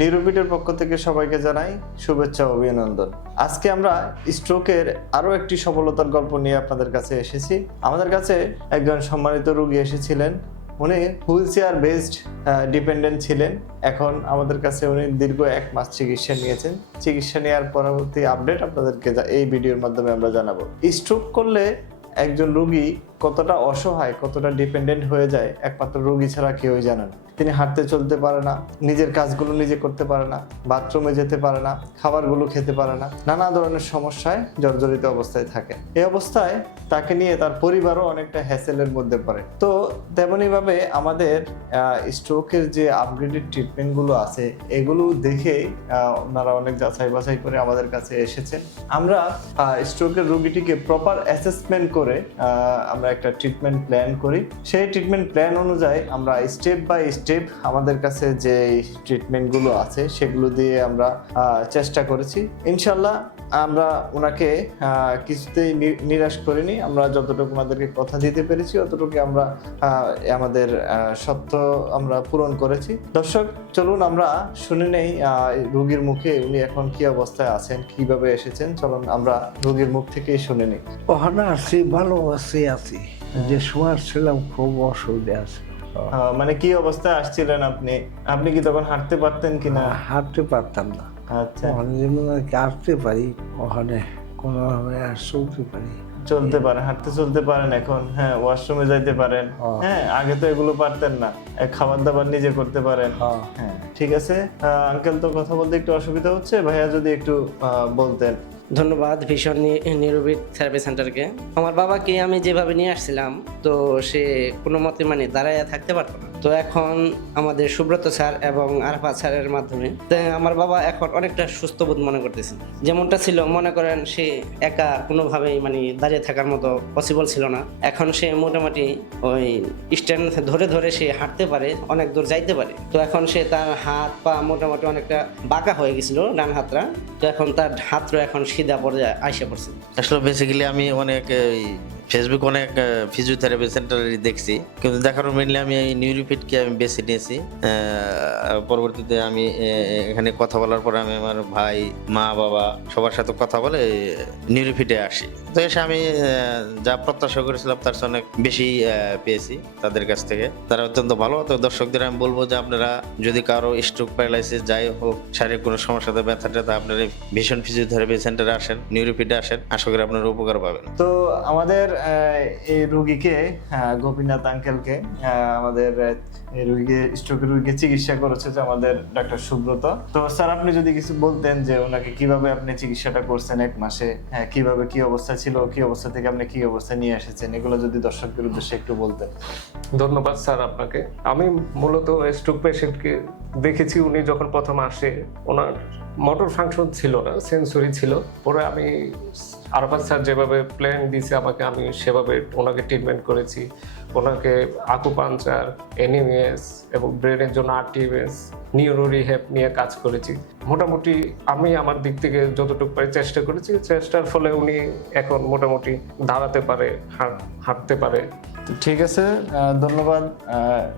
নিরুপিটের পক্ষ থেকে সবাইকে জানাই শুভেচ্ছা অভিনন্দন। আজকে আমরা স্ট্রোকের আরও একটি সফলতার গল্প নিয়ে আপনাদের কাছে এসেছি। আমাদের কাছে একজন সম্মানিত রুগী এসেছিলেন। উনি হুইল চেয়ার বেসড ডিপেন্ডেন্ট ছিলেন। এখন আমাদের কাছে উনি দীর্ঘ এক মাস চিকিৎসা নিয়েছেন। চিকিৎসা নেওয়ার পরবর্তী আপডেট আপনাদেরকে এই ভিডিওর মাধ্যমে আমরা জানাব। স্ট্রোক করলে একজন রোগী কতটা অসহায় কতটা ডিপেন্ডেন্ট হয়ে যায় একমাত্র রোগী ছাড়া কেউই জানে না। তিনি হাঁটতে চলতে পারে না নিজের কাজগুলো নিজে করতে পারে না বাথরুমে যেতে পারে না খাবারগুলো খেতে পারে না নানা ধরনের সমস্যায় জর্জরিত অবস্থায় থাকে। এই অবস্থায় তাকে নিয়ে তার পরিবারও অনেকটা হ্যাসেলের মধ্যে পড়ে। তো তেমনইভাবে আমাদের স্ট্রোকের যে আপগ্রেডেড ট্রিটমেন্টগুলো আছে এগুলো দেখে ওনারা অনেক যাচাই বাছাই করে আমাদের কাছে এসেছেন। আমরা স্ট্রোকের রোগীটিকে প্রপার অ্যাসেসমেন্ট করে আহ, আমরা একটা ট্রিটমেন্ট প্ল্যান করি। সেই ট্রিটমেন্ট প্ল্যান অনুযায়ী আমরা স্টেপ বাই স্টেপ আমাদের কাছে যে ট্রিটমেন্টগুলো আছে, সেগুলো দিয়ে আমরা চেষ্টা করেছি। ইনশাল্লাহ আমরা ওনাকে কিছুতেই নিরাশ করিনি। আমরা যতটুকু আমাদেরকে কথা দিতে পেরেছি অতটুকু আমরা আমাদের সত্য আমরা পূরণ করেছি। দর্শক, চলুন আমরা শুনে নেই রোগীর মুখে উনি এখন কি অবস্থায় আছেন, কীভাবে এসেছেন? চলুন আমরা রোগীর মুখ থেকেই শুনে নিই। ভালো আছি আছি। যে সময় ছিলাম খুব অসুবিধা আছে। মানে কি অবস্থায় আসছিলেন আপনি? আপনি কি তখন হাঁটতে পারতেন কি না হাঁটতে পারতাম না। আচ্ছা। আমি যেমন হাঁটতে পারি ওখানে কোনোভাবে আর চলতে পারি। চলতে পারেন হাঁটতে চলতে পারেন এখন হ্যাঁ ওয়াশরুমে যাইতে পারেন। হ্যাঁ। হ্যাঁ আগে তো এগুলো পারতেন না খাবার দাবার নিজে করতে পারেন। হ্যাঁ। হ্যাঁ ঠিক আছে? আঙ্কেল তো কথা বলতে একটু অসুবিধা হচ্ছে ভাইয়া যদি একটু আহ, বলতেন। ধন্যবাদ ভীষণ নি- নিরবিত থেরাপি সেন্টারকে আমার বাবাকে আমি যেভাবে নিয়ে আসছিলাম তো সে কোনো মতে মানে দাঁড়ায় থাকতে পারতো না। তো এখন আমাদের সুব্রত স্যার এবং আরফাত স্যারের মাধ্যমে। আমার বাবা এখন অনেকটা সুস্থ বোধ মনে করতেছে যেমনটা ছিল, মনে করেন সে একা কোনোভাবেই মানে দাঁড়িয়ে থাকার মতো পসিবল ছিল না। এখন সে মোটামুটি ওই স্ট্যান্ড ধরে ধরে সে হাঁটতে পারে, অনেক দূর যাইতে পারে। তো এখন সে তার হাত পা মোটামুটি অনেকটা বাঁকা হয়ে গেছিল, ডান হাতটা। তো এখন তার হাতটা এখন সিধা পর্যায়ে আইসা পড়ছে। আসলে বেসিক্যালি আমি অনেক ফেসবুক অনেক ফিজিওথেরাপি সেন্টারে দেখছি। কিন্তু দেখার মেনলি আমি এই নিউরিফিটকে আমি বেছে নিয়েছি। পরবর্তীতে আমি এখানে কথা বলার পরে আমি আমার ভাই, মা, বাবা সবার সাথে কথা বলে নিউরিফিটে আসি। তো এসে আমি যা প্রত্যাশা করেছিলাম তার চেয়ে অনেক বেশি পেয়েছি তাদের কাছ থেকে। তারা অত্যন্ত ভালো। তো দর্শকদের আমি বলব যে আপনারা যদি কারও স্ট্রোক প্যারালাইসিস যাই হোক, শারীরিক কোনো সমস্যাতে ব্যথা ট্যাথা, আপনারা ভীষণ ফিজিওথেরাপি সেন্টারে আসেন নিউরিফিটে আসেন, আশা করি আপনারা উপকার পাবেন। তো আমাদের এই রোগীকে গোপীনাথ আঙ্কেলকে আমাদের স্ট্রোকের চিকিৎসা করেছে যে আমাদের ডাক্তার সুব্রত। তো স্যার, আপনি যদি কিছু বলতেন যে ওনাকে কীভাবে আপনি চিকিৎসাটা করছেন এক মাসে হ্যাঁ কীভাবে কি অবস্থা ছিল, কি অবস্থা থেকে আপনি কি অবস্থা নিয়ে এসেছেন, এগুলো যদি দর্শকদের উদ্দেশ্যে একটু বলতেন। ধন্যবাদ স্যার আপনাকে। আমি মূলত স্ট্রোক পেশেন্টকে দেখেছি, উনি যখন প্রথম আসে, ওনার মোটর ফাংশন ছিল না সেন্সরি ছিল। পরে আমি আরফাত স্যার যেভাবে প্ল্যান দিয়েছে আমাকে, আমি সেভাবে ওনাকে ট্রিটমেন্ট করেছি। ওনাকে আকুপাঞ্চার এনিমিএস এবং ব্রেনের জন্য আরটিএমএস নিউরো রিহ্যাব নিয়ে কাজ করেছি। মোটামুটি আমি আমার দিক থেকে যতটুকু পারি চেষ্টা করেছি। চেষ্টার ফলে উনি এখন মোটামুটি দাঁড়াতে পারে, হাঁট- হাঁটতে পারে। ঠিক আছে ধন্যবাদ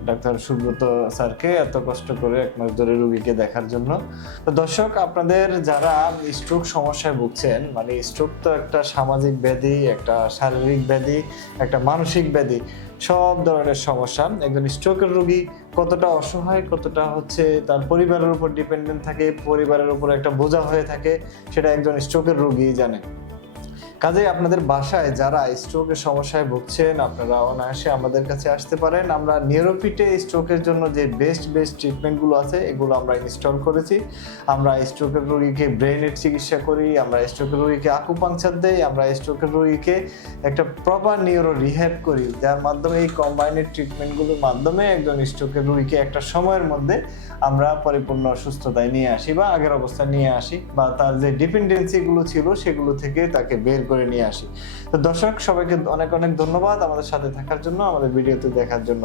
ডাক্তার সুব্রত স্যারকে এত কষ্ট করে এক মাস ধরে রুগীকে দেখার জন্য। তো দর্শক, আপনাদের যারা স্ট্রোক সমস্যায় ভুগছেন মানে স্ট্রোক তো একটা সামাজিক ব্যাধি, একটা শারীরিক ব্যাধি, একটা মানসিক ব্যাধি, সব ধরনের সমস্যা। একজন স্ট্রোকের রোগী কতটা অসহায়, কতটা হচ্ছে তার পরিবারের উপর ডিপেন্ডেন্ট থাকে, পরিবারের উপর একটা বোঝা হয়ে থাকে, সেটা একজন স্ট্রোকের রোগী জানে। কাজে আপনাদের বাসায় যারা স্ট্রোকের সমস্যায় ভুগছেন, আপনারা অনায়াসে আমাদের কাছে আসতে পারেন। আমরা নিউরোপিটে স্ট্রোকের জন্য যে বেস্ট বেস্ট ট্রিটমেন্টগুলো আছে, এগুলো আমরা ইনস্টল করেছি। আমরা স্ট্রোকের রোগীকে ব্রেনের চিকিৎসা করি, আমরা স্ট্রোকের রোগীকে আকুপাংচার দেই, আমরা স্ট্রোকের রোগীকে একটা প্রপার নিউরো রিহ্যাব করি। যার মাধ্যমে এই কম্বাইনের ট্রিটমেন্টগুলোর মাধ্যমে একজন স্ট্রোকের রোগীকে একটা সময়ের মধ্যে আমরা পরিপূর্ণ সুস্থতায় নিয়ে আসি বা আগের অবস্থায় নিয়ে আসি বা তার যে ডিপেন্ডেন্সিগুলো ছিল, সেগুলো থেকে তাকে বের করে নিয়ে আসি। তো দর্শক, সবাইকে অনেক অনেক ধন্যবাদ আমাদের সাথে থাকার জন্য, আমাদের ভিডিওতে দেখার জন্য।